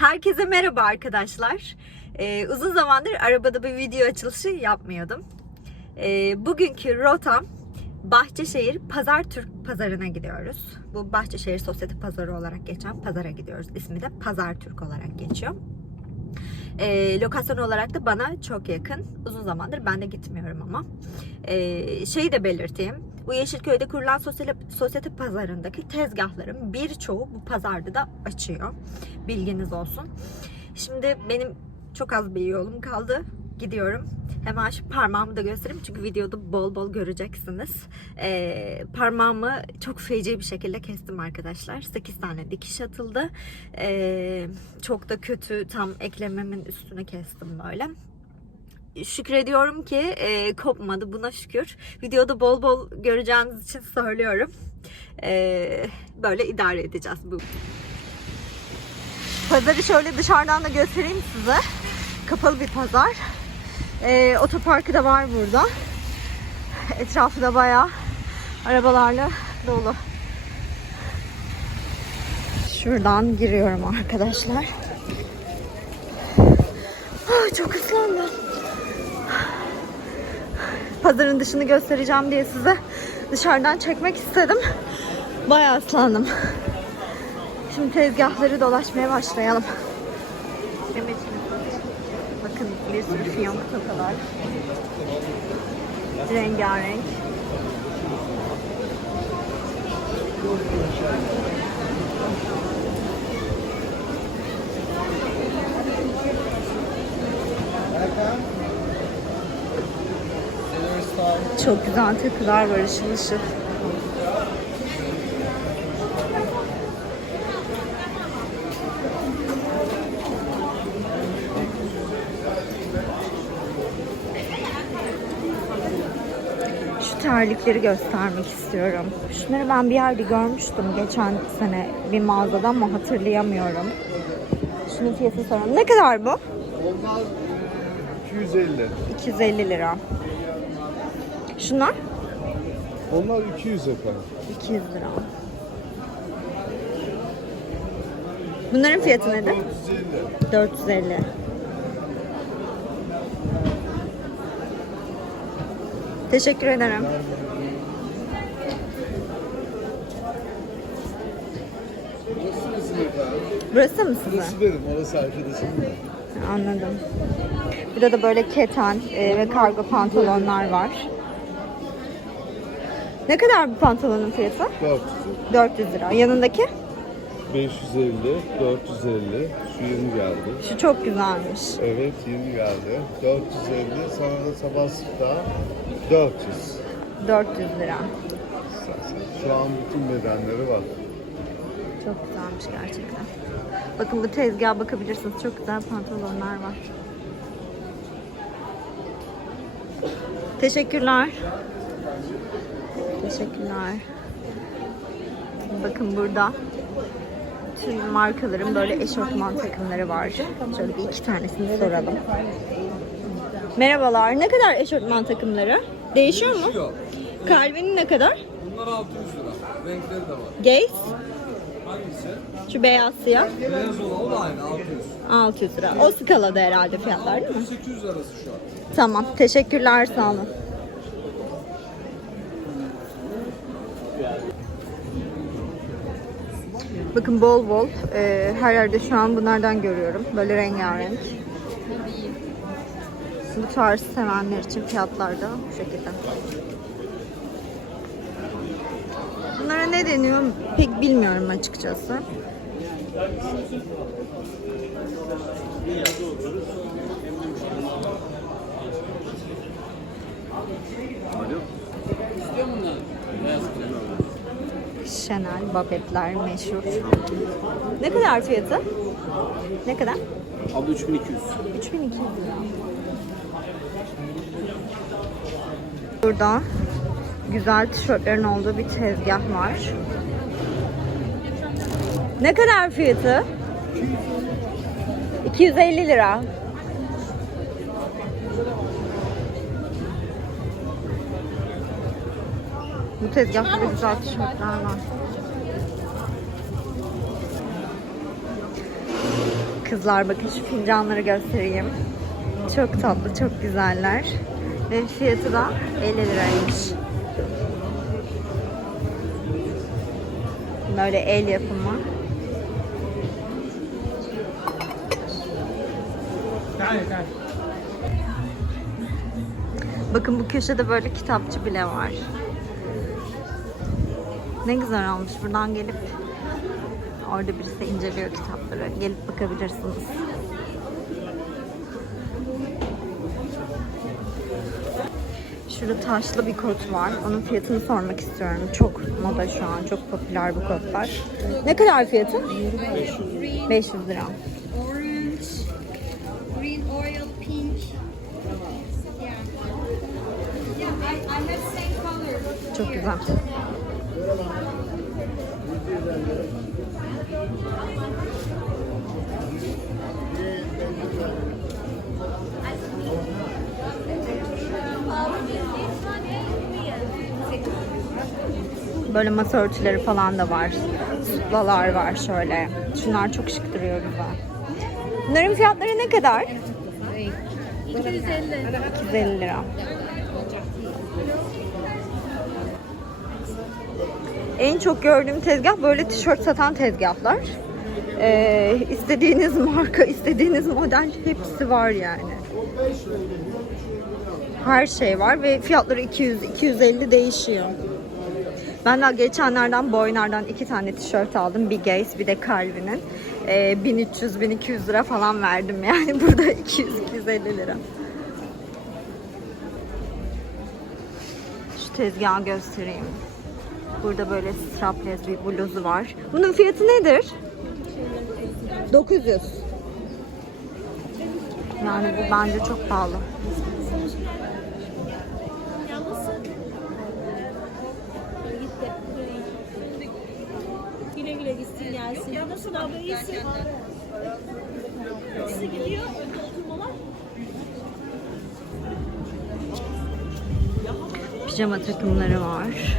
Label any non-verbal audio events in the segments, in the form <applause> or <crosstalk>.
Herkese merhaba arkadaşlar. Ee, uzun zamandır arabada bir video açılışı yapmıyordum. Ee, bugünkü rotam Bahçeşehir Pazar Türk Pazarı'na gidiyoruz. Bu Bahçeşehir Sosyete Pazarı olarak geçen pazara gidiyoruz. İsmi de Pazar Türk olarak geçiyor. Ee, lokasyon olarak da bana çok yakın. Uzun zamandır ben de gitmiyorum ama. Ee, şeyi de belirteyim. Bu Yeşilköy'de kurulan sosyete, pazarındaki tezgahların birçoğu bu pazarda da açıyor. Bilginiz olsun. Şimdi benim çok az bir yolum kaldı. Gidiyorum. Hemen şu parmağımı da göstereyim çünkü videoda bol bol göreceksiniz. Ee, parmağımı çok feci bir şekilde kestim arkadaşlar. 8 tane dikiş atıldı. Ee, çok da kötü tam eklememin üstüne kestim böyle şükrediyorum ki e, kopmadı buna şükür. Videoda bol bol göreceğiniz için söylüyorum. E, böyle idare edeceğiz bu. Pazarı şöyle dışarıdan da göstereyim size. Kapalı bir pazar. E, otoparkı da var burada. Etrafı da bayağı arabalarla dolu. Şuradan giriyorum arkadaşlar. Ah, çok ıslandım pazarın dışını göstereceğim diye size dışarıdan çekmek istedim. Bayağı ıslandım. Şimdi tezgahları dolaşmaya başlayalım. Bakın bir sürü fiyonk tokalar. Rengarenk. Çok güzel takılar var ışıl ışıl. Şu terlikleri göstermek istiyorum. Şunları ben bir yerde görmüştüm geçen sene bir mağazada ama hatırlayamıyorum. Şunun fiyatını soralım. Ne kadar bu? Onlar 250. 250 lira. Şunlar? Onlar 200 efendim. 200 lira. Bunların fiyatı nedir? 450. 450. Teşekkür ederim. Burası bizim efendim. Burası mı sizin? Burası benim, orası arkadaşım da. Anladım. Burada da böyle keten e, ve kargo pantolonlar var. Ne kadar bu pantolonun fiyatı? 400. 400 lira. Yanındaki? 550, 450. Şu yeni geldi. Şu çok güzelmiş. Evet yeni geldi. 450. Sonra da sabah sıkta 400. 400 lira. Şu an bütün bedenleri var. Çok güzelmiş gerçekten. Bakın bu tezgaha bakabilirsiniz. Çok güzel pantolonlar var. Teşekkürler. Teşekkürler. Bakın burada tüm markaların böyle eşofman takımları var. Şöyle bir iki tanesini soralım. Merhabalar. Ne kadar eşofman takımları? Değişiyor mu? Değişiyor. Calvin'in ne kadar? Bunlar 600 lira. Renkleri de var. Gaze. Hangisi? Şu beyaz siyah. Beyaz olan da aynı 600. 600 lira. O skalada herhalde fiyatlar değil mi? 800 arası şu an. Tamam. Teşekkürler. Sağ olun. Bakın bol bol e, her yerde şu an bunlardan görüyorum. Böyle rengarenk. Bu tarz sevenler için fiyatlar da bu şekilde. Bunlara ne deniyor pek bilmiyorum açıkçası. Chanel babetler meşhur. Ne kadar fiyatı? Ne kadar? Abla 3200. 3200 lira. Burada güzel tişörtlerin olduğu bir tezgah var. Ne kadar fiyatı? 250 lira. Bu tezgahta da güzel tişörtler var. kızlar bakın şu fincanları göstereyim. Çok tatlı, çok güzeller. Ve fiyatı da 50 liraymış. Böyle el yapımı. Bakın bu köşede böyle kitapçı bile var. Ne güzel olmuş. Buradan gelip orada birisi inceliyor kitapları. Gelip bakabilirsiniz. Şurada taşlı bir kot var. Onun fiyatını sormak istiyorum. Çok moda şu an. Çok popüler bu kotlar. Ne kadar fiyatı? 500 lira. orange, green oil, pink. Çok güzel. Böyle masa örtüleri falan da var. Suplalar var şöyle. Şunlar çok şık duruyor güzel. Bunların fiyatları ne kadar? 250. 250 lira. En çok gördüğüm tezgah böyle tişört satan tezgahlar. Ee, istediğiniz marka, istediğiniz model hepsi var yani. Her şey var ve fiyatları 200-250 değişiyor. Ben daha geçenlerden Boynar'dan iki tane tişört aldım. Bir Gaze bir de Calvin'in. Ee, 1300-1200 lira falan verdim yani. <laughs> Burada 200-250 lira. Şu tezgahı göstereyim. Burada böyle strapless bir bluzu var. Bunun fiyatı nedir? 900. Yani bu bence çok pahalı. Güle güle gitsin gelsin. Nasıl abla iyisin? Nasıl gidiyor? Pijama takımları var.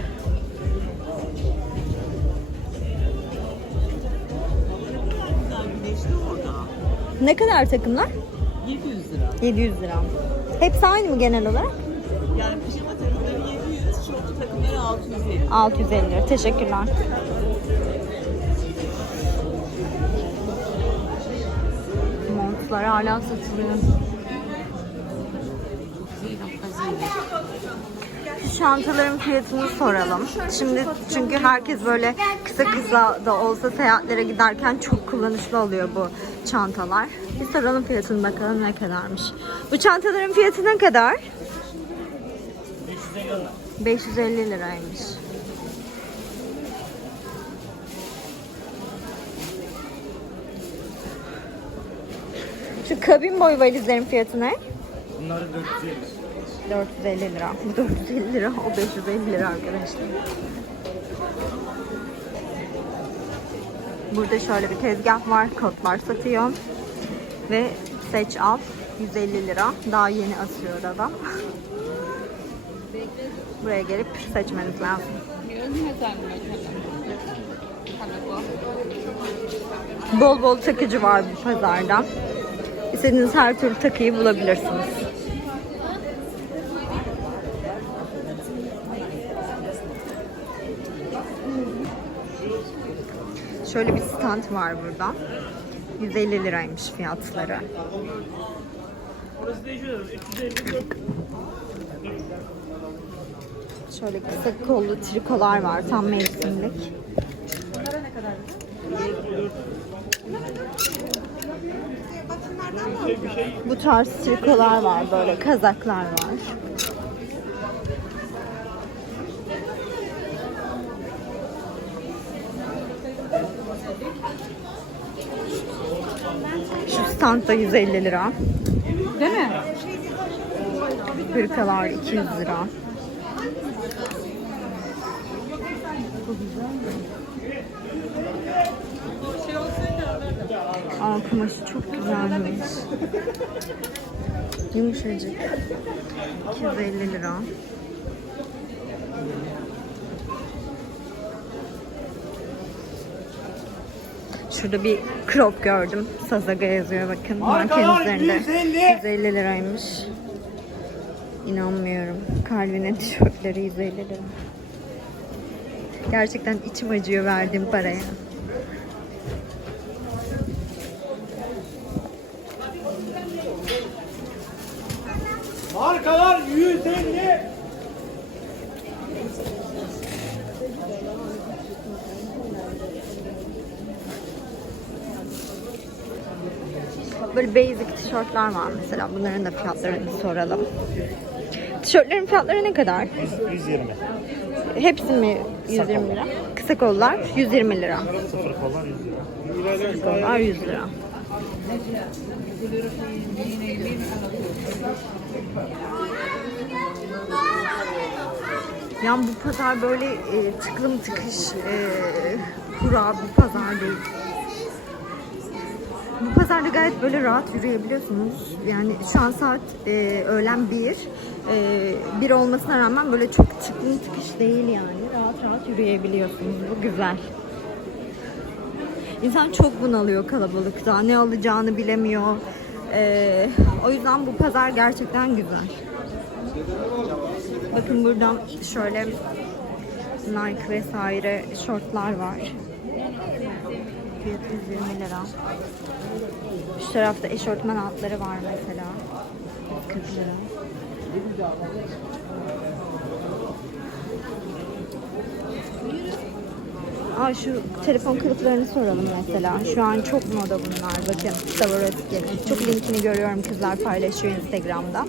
Ne kadar takımlar? 700 lira. 700 lira. Hepsi aynı mı genel olarak? Yani pijama takımları 700, şortlu takımları 650. 650 lira. Teşekkürler. Montlar hala satılıyor. Çantaların fiyatını soralım. Şimdi çünkü herkes böyle kısa kısa da olsa seyahatlere giderken çok kullanışlı oluyor bu çantalar. Bir soralım fiyatını bakalım ne kadarmış. Bu çantaların fiyatı ne kadar? 550 liraymış. Şu kabin boy valizlerin fiyatı ne? Bunları 450. 450 lira. Bu 450 lira, o 550 lira arkadaşlar. Burada şöyle bir tezgah var, kotlar satıyor. Ve seç al 150 lira. Daha yeni asıyor adam. Buraya gelip seçmeniz lazım. Bol bol takıcı var bu pazarda. İstediğiniz her türlü takıyı bulabilirsiniz. Şöyle bir stand var burada. 150 liraymış fiyatları. Şöyle kısa kollu trikolar var tam mevsimlik. Bu tarz trikolar var böyle kazaklar var. Şu stand da 150 lira. Değil mi? Hırkalar 200 lira. Aa kumaşı çok güzelmiş. Yumuşacık. 250 lira. Şurada bir crop gördüm. Sazaga yazıyor bakın. Manken üzerinde. 150 liraymış. İnanmıyorum. Calvin'in tişörtleri 150 lira. Gerçekten içim acıyor verdiğim paraya. Markalar 150. Böyle basic tişörtler var mesela. Bunların da fiyatlarını soralım. Tişörtlerin fiyatları ne kadar? 120. Hepsi mi 120 lira? Kısa kollar 120 lira. Sıfır kollar 100 lira. Kısa kollar 100 lira. Yani bu pazar böyle e, tıklım tıkış e, hurra bir pazar değil. Bu pazarda gayet böyle rahat yürüyebiliyorsunuz. Yani şu an saat e, öğlen 1. E, 1 olmasına rağmen böyle çok tıklım tıkış değil yani. Rahat rahat yürüyebiliyorsunuz. Bu güzel. İnsan çok bunalıyor kalabalıkta. Ne alacağını bilemiyor. E, o yüzden bu pazar gerçekten güzel. Bakın buradan şöyle Nike vesaire şortlar var. Fiyatı 120 lira. Şu tarafta eşortman altları var mesela. 40 lira. Aa şu telefon kılıflarını soralım mesela. Şu an çok moda bunlar. Bakın Swarovski. Çok linkini görüyorum kızlar paylaşıyor Instagram'da.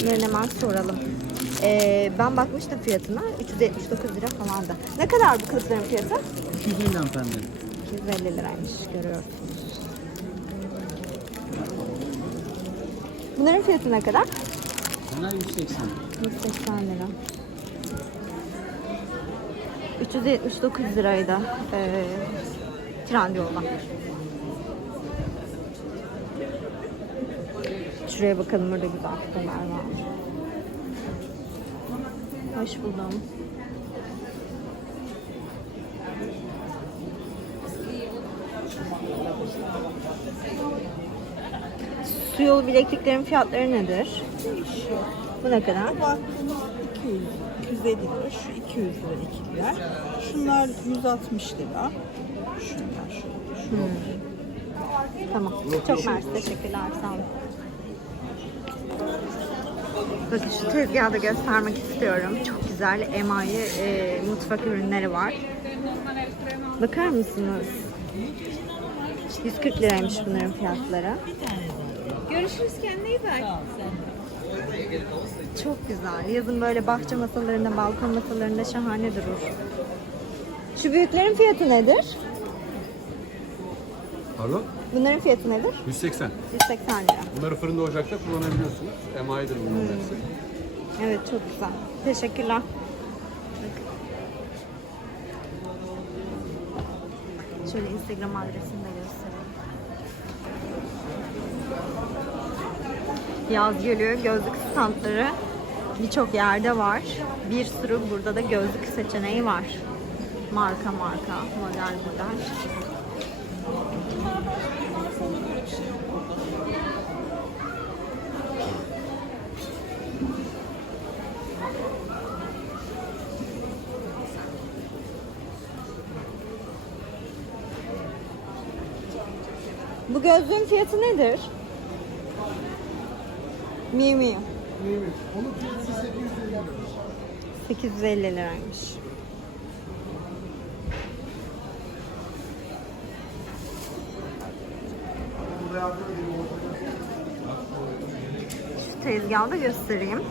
Bunların hemen soralım. Ee, ben bakmıştım fiyatına. 379 lira falan da. Ne kadar bu kılıfların fiyatı? 250 hanımefendi. 250 liraymış görüyorsunuz. Bunların fiyatı ne kadar? Bunlar 180. 180 lira. 379 liraydı ee, Trendyol'dan. Şuraya bakalım burada güzel kutular var. Hoş buldum. Su yolu bilekliklerin fiyatları nedir? Bu ne kadar? Bunun 200, 250 lira, şu 200 lira ikililer. Şunlar 160 lira. Şunlar şöyle. Tamam. Çok mersi. Teşekkürler. Sağ olun. Bakın şu tezgahı da göstermek istiyorum. Çok güzel emayi e, mutfak ürünleri var. Bakar mısınız? 140 liraymış bunların fiyatları. Görüşürüz kendine iyi bak. Çok güzel. Yazın böyle bahçe masalarında, balkon masalarında şahane durur. Şu büyüklerin fiyatı nedir? Pardon? Bunların fiyatı nedir? 180. 180 lira. Bunları fırında ocakta kullanabiliyorsunuz. Emayidir bunların hepsi. Evet çok güzel. Teşekkürler. Şöyle Instagram adresini de göstereyim. Yaz geliyor. Gözlük standları birçok yerde var. Bir sürü burada da gözlük seçeneği var. Marka marka, model model. Bu gözlüğün fiyatı nedir? Miu Miu. Onun fiyatı 850 liraymış. Şu tezgahı da göstereyim.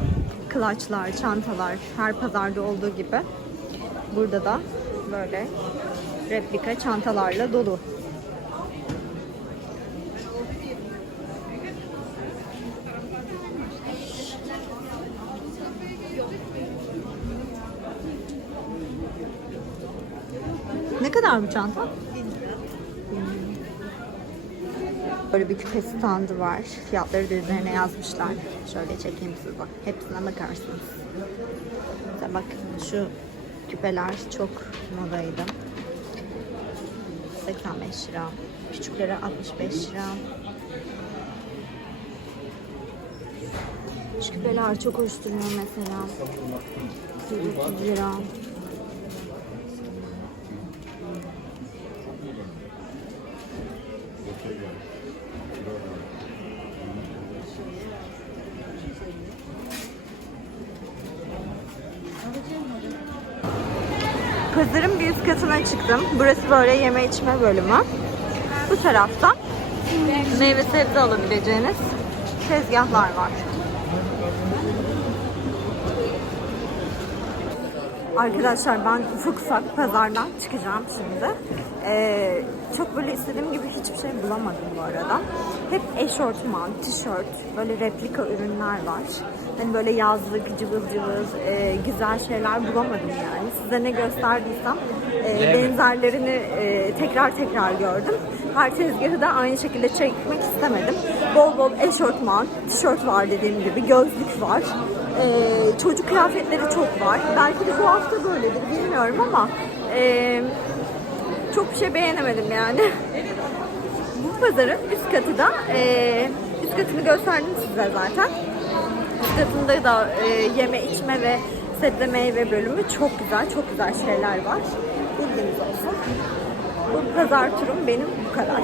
Klaçlar, çantalar her pazarda olduğu gibi. Burada da böyle replika çantalarla dolu. Ne kadar bu çanta? Böyle bir küpe standı var. Fiyatları da üzerine yazmışlar. Şöyle çekeyim size. Hepsine bakarsınız. Mesela bak şu küpeler çok modaydı. 85 lira. Küçükleri 65 lira. Şu küpeler çok hoş duruyor mesela. 130 lira. Pazarın bir üst katına çıktım. Burası böyle yeme içme bölümü. Bu tarafta meyve sebze alabileceğiniz tezgahlar var. Arkadaşlar ben ufak ufak pazardan çıkacağım şimdi. Ee, çok böyle istediğim gibi hiçbir şey bulamadım bu arada. Hep eşortman, tişört, böyle replika ürünler var. Hani böyle yazlık, cıvıl cıvıl, e, güzel şeyler bulamadım yani. Size ne gösterdiysem e, benzerlerini e, tekrar tekrar gördüm. Her tezgahı da aynı şekilde çekmek istemedim. Bol bol eşortman, tişört var dediğim gibi, gözlük var. Ee, çocuk kıyafetleri çok var. Belki de bu hafta böyledir bilmiyorum ama e, çok bir şey beğenemedim yani. <laughs> bu pazarın üst katı da e, üst katını gösterdim size zaten. Üst katında da e, yeme içme ve sebze meyve bölümü çok güzel, çok güzel şeyler var. Bilginiz olsun. Bu pazar turum benim bu kadar.